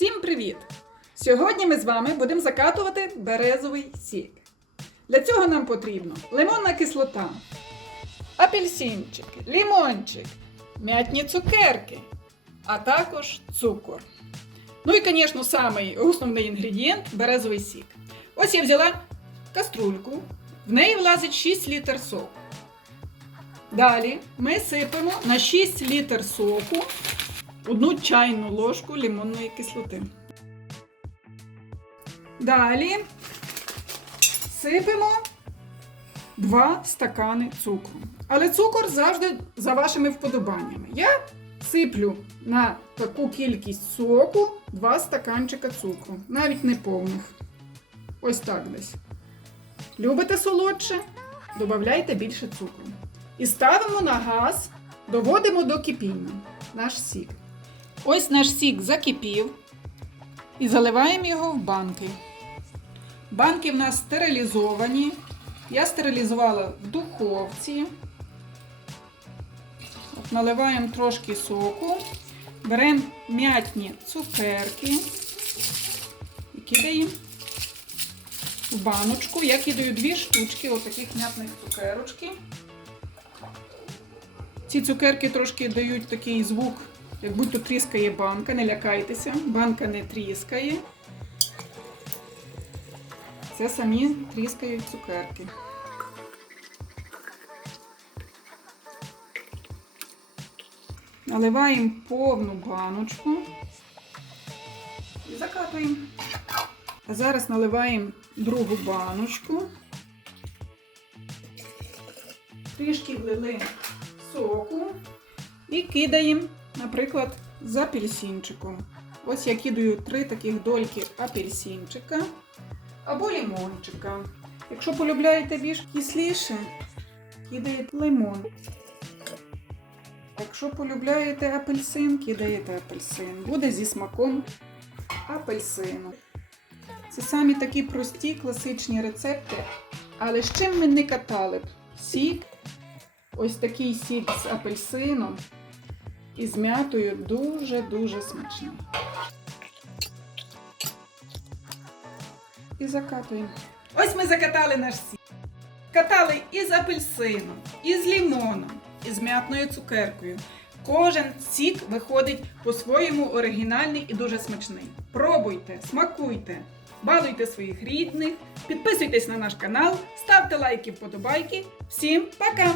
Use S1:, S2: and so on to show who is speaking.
S1: Всім привіт! Сьогодні ми з вами будемо закатувати березовий сік. Для цього нам потрібно лимонна кислота, апельсинчик, лімончик, м'ятні цукерки, а також цукор. Ну і, звісно, самий основний інгредієнт березовий сік. Ось я взяла каструльку, в неї влазить 6 літр соку. Далі ми сипемо на 6 літр соку одну чайну ложку лимонної кислоти. Далі сипемо 2 стакани цукру. Але цукор завжди за вашими вподобаннями. Я сиплю на таку кількість соку 2 стаканчика цукру, навіть не повних. Ось так десь. Любите солодше? Додавайте більше цукру. І ставимо на газ, доводимо до кипіння наш сік. Ось наш сік закипів і заливаємо його в банки. Банки в нас стерилізовані. Я стерилізувала в духовці. От наливаємо трошки соку, беремо м'ятні цукерки і кидаємо в баночку. Я кидаю дві штучки отаких м'ятних цукерочки. Ці цукерки трошки дають такий звук, як будь-то тріскає банка, не лякайтеся, банка не тріскає. Це самі тріскають цукерки. Наливаємо повну баночку і закатуємо. Зараз наливаємо другу баночку. Трішки влили соку і кидаємо, наприклад, з апельсинчиком. Ось я кидаю три таких дольки апельсинчика або лимончика. Якщо полюбляєте більш кисліше, кидаєте лимон. Якщо полюбляєте апельсин, кидаєте апельсин. Буде зі смаком апельсину. Це самі такі прості класичні рецепти. Але з чим ми не катали б? Сік, ось такий сік з апельсином і з м'ятою дуже-дуже смачний. І закатуємо. Ось ми закатали наш сік. Катали і з апельсином, і з лімоном, і з м'ятною цукеркою. Кожен сік виходить по-своєму оригінальний і дуже смачний. Пробуйте, смакуйте, балуйте своїх рідних, підписуйтесь на наш канал, ставте лайки, вподобайки. Всім пока!